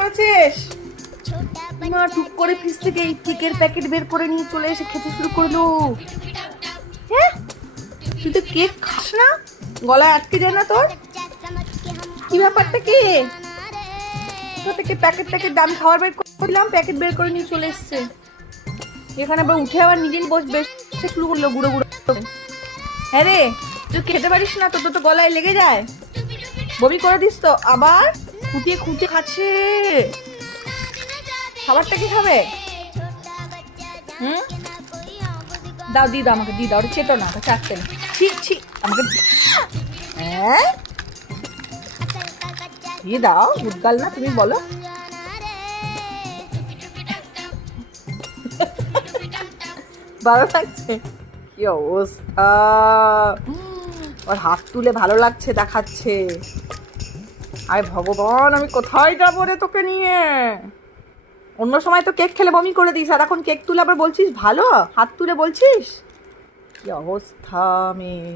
করেছিস? মা টুক করে ফ্রিজ থেকে এই কেকের প্যাকেট বের করে নিয়ে চলে এসে খেতে শুরু করলো। হ্যাঁ, তুই তো কেক খাস না? গলায় আটকে যায় না তোর? কি ব্যাপারটা কি? কোথা থেকে প্যাকেট দাম খাবার বের করলাম, প্যাকেট বের করে নিয়ে চলে এসছে। এখানে আবার উঠে আবার নিজেই বসে শুরু করলো গুঁড়ো গুঁড়ো। হ্যাঁ রে, তুই খেতে পারিস না? তোর তো গলায় লেগে যায়, বমি করে দিস তো। আবার খুঁটিয়ে খুঁটিয়ে খাচ্ছে। খাবারটা কি খাবে? হুম, দাও, দিয়ে দাও আমাকে, দিয়ে দাও। ওটা চেটো না, ওটা চাটতে না। ছি আমাকে হ্যাঁ দিয়ে দাও। উদ্গাল না তুমি, বলো। ভালো লাগছে? কি অবস্থা! ওর হাত তুলে ভালো লাগছে দেখাচ্ছে। আরে ভগবান, আমি কোথায় যাবো রে তোকে নিয়ে? অন্য সময় তো কেক খেলে বমি করে দিস, আর এখন কেক তুলে আবার বলছিস ভালো, হাত তুলে বলছিস। কি অবস্থা মেয়ে!